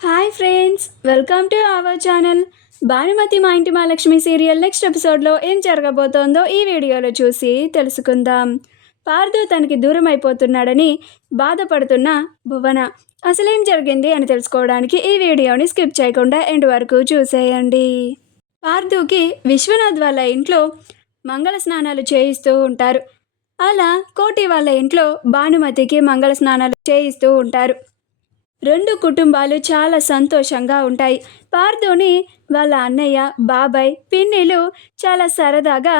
Hi friends, welcome to our channel. Bhanumathi మా ఇంటి Mahalakshmi serial next ఎపిసోడ్లో ఏం జరగబోతోందో ఈ వీడియోలో చూసి తెలుసుకుందాం. పార్థు తనకి దూరం అయిపోతున్నాడని బాధపడుతున్న భువన అసలేం జరిగింది అని తెలుసుకోవడానికి ఈ వీడియోని స్కిప్ చేయకుండా ఎండ్ వరకు చూసేయండి. పార్థుకి విశ్వనాథ్ వాళ్ళ ఇంట్లో మంగళ స్నానాలు చేయిస్తూ ఉంటారు. అలా కోటి వాళ్ళ ఇంట్లో భానుమతికి మంగళ స్నానాలు చేయిస్తూ ఉంటారు. రెండు కుటుంబాలు చాలా సంతోషంగా ఉంటాయి. పార్థుని వాళ్ళ అన్నయ్య, బాబాయ్, పిన్నిలు చాలా సరదాగా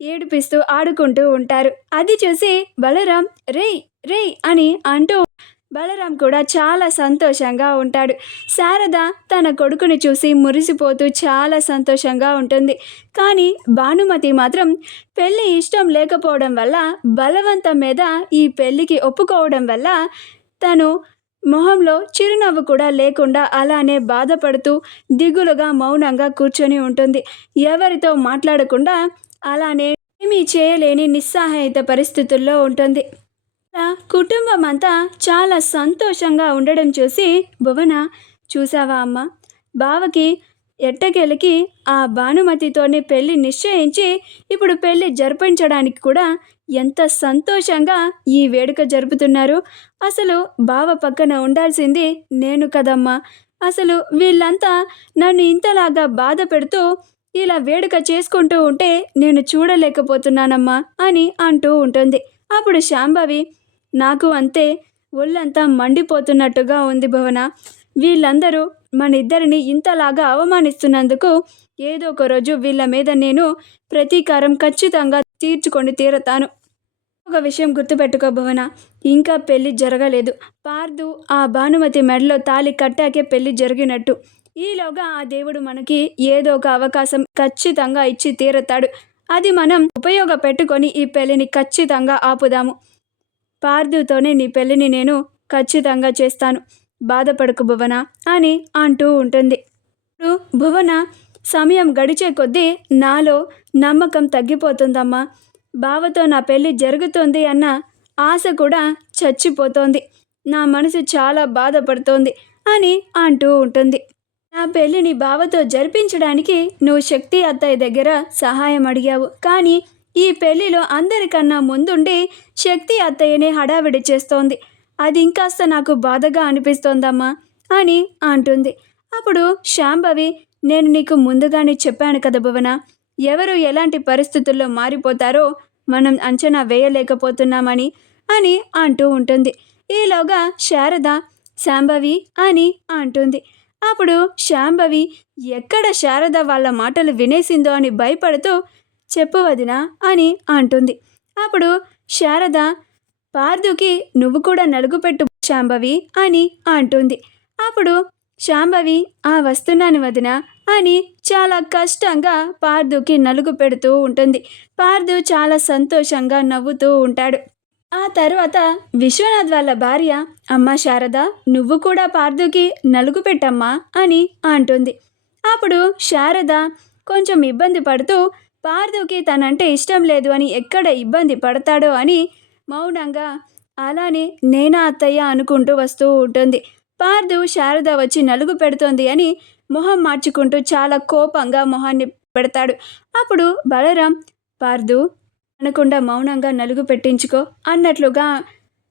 ఏడిపిస్తూ ఆడుకుంటూ ఉంటారు. అది చూసి బలరాం రేయ్ రేయ్ అని అంటూ బలరాం కూడా చాలా సంతోషంగా ఉంటాడు. శారద తన కొడుకుని చూసి మురిసిపోతూ చాలా సంతోషంగా ఉంటుంది. కానీ భానుమతి మాత్రం పెళ్ళి ఇష్టం లేకపోవడం వల్ల, బలవంతం మీద ఈ పెళ్ళికి ఒప్పుకోవడం వల్ల తను మొహంలో చిరునవ్వు కూడా లేకుండా అలానే బాధపడుతూ దిగులుగా మౌనంగా కూర్చొని ఉంటుంది. ఎవరితో మాట్లాడకుండా అలానే ఏమీ చేయలేని నిస్సహాయత పరిస్థితుల్లో ఉంటుంది. కుటుంబం అంతా చాలా సంతోషంగా ఉండడం చూసి భువన, చూసావా అమ్మ, బావకి ఎట్టకేలకి ఆ భానుమతితోనే పెళ్ళి నిశ్చయించి ఇప్పుడు పెళ్ళి జరిపించడానికి కూడా ఎంత సంతోషంగా ఈ వేడుక జరుపుతున్నారు. అసలు బావ పక్కన ఉండాల్సింది నేను కదమ్మా. అసలు వీళ్ళంతా నన్ను ఇంతలాగా బాధ పెడుతూ ఇలా వేడుక చేసుకుంటూ ఉంటే నేను చూడలేకపోతున్నానమ్మా అని అంటూ ఉంటుంది. అప్పుడు శాంభవి, నాకు అంతే ఒళ్ళంతా మండిపోతున్నట్టుగా ఉంది భువన. వీళ్ళందరూ మన ఇద్దరిని ఇంతలాగా అవమానిస్తున్నందుకు ఏదో ఒక రోజు వీళ్ళ మీద నేను ప్రతీకారం ఖచ్చితంగా తీర్చుకొని తీరతాను. ఒక విషయం గుర్తుపెట్టుకో భువన, ఇంకా పెళ్ళి జరగలేదు. పార్థు ఆ భానుమతి మెడలో తాళి కట్టాకే పెళ్ళి జరిగినట్టు. ఈలోగా ఆ దేవుడు మనకి ఏదో ఒక అవకాశం ఖచ్చితంగా ఇచ్చి తీరతాడు. అది మనం ఉపయోగపెట్టుకొని ఈ పెళ్ళిని ఖచ్చితంగా ఆపుదాము. పార్థుతోనే నీ పెళ్ళిని నేను ఖచ్చితంగా చేస్తాను. బాధపడకు భువన అని అంటూ ఉంటుంది. భువన, సమయం గడిచే కొద్దీ నాలో నమ్మకం తగ్గిపోతుందమ్మా. బావతో నా పెళ్ళి జరుగుతుంది అన్న ఆశ కూడా చచ్చిపోతోంది. నా మనసు చాలా బాధపడుతోంది అని అంటూ ఉంటుంది. నా పెళ్ళిని బావతో జరిపించడానికి నువ్వు శక్తి అత్తయ్య దగ్గర సహాయం అడిగావు. కానీ ఈ పెళ్ళిలో అందరికన్నా ముందుండి శక్తి అత్తయ్యనే హడావిడి చేస్తోంది. అది ఇంకాస్త నాకు బాధగా అనిపిస్తోందమ్మా అని అంటుంది. అప్పుడు శాంభవి, నేను నీకు ముందుగానే చెప్పాను కదా భువన, ఎవరు ఎలాంటి పరిస్థితుల్లో మారిపోతారో మనం అంచనా వేయలేకపోతున్నామని అని అంటూ ఉంటుంది. ఈలోగా శారద, శాంభవి అని అంటుంది. అప్పుడు శాంభవి ఎక్కడ శారద వాళ్ళ మాటలు వినేసిందో అని భయపడుతూ, చెప్పు వదినా అని అంటుంది. అప్పుడు శారద, పార్థుకి నువ్వు కూడా నలుగుపెట్టు శాంభవి అని అంటుంది. అప్పుడు శాంభవి, వస్తున్నాను వదిన అని చాలా కష్టంగా పార్థుకి నలుగు పెడుతూ ఉంటుంది. పార్థు చాలా సంతోషంగా నవ్వుతూ ఉంటాడు. ఆ తర్వాత విశ్వనాథ్ వాళ్ళ భార్య, అమ్మ శారద, నువ్వు కూడా పార్థుకి నలుగు పెట్టమ్మా అని అంటుంది. అప్పుడు శారద కొంచెం ఇబ్బంది పడుతూ, పార్థుకి తనంటే ఇష్టం లేదు అని ఎక్కడ ఇబ్బంది పడతాడో అని మౌనంగా అలానే నేనా అత్తయ్య అనుకుంటూ వస్తూ ఉంటుంది. పార్థు శారద వచ్చి నలుగు పెడుతోంది అని మొహం మార్చుకుంటూ చాలా కోపంగా మొహాన్ని పెడతాడు. అప్పుడు బలరాం, పార్థు అనకుండా మౌనంగా నలుగు పెట్టించుకో అన్నట్లుగా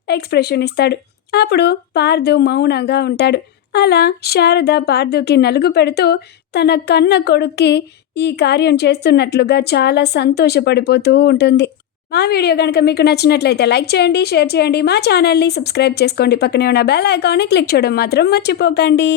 ఎక్స్ప్రెషన్ ఇస్తాడు. అప్పుడు పార్థు మౌనంగా ఉంటాడు. అలా శారద పార్థుకి నలుగు పెడుతూ తన కన్న కొడుక్కి ఈ కార్యం చేస్తున్నట్లుగా చాలా సంతోషపడిపోతూ ఉంటుంది. మా వీడియో కనుక మీకు నచ్చినట్లయితే లైక్ చేయండి, షేర్ చేయండి, మా ఛానల్ని సబ్స్క్రైబ్ చేసుకోండి. పక్కనే ఉన్న బెల్ ఐకాన్ని క్లిక్ చేయడం మాత్రం మర్చిపోకండి.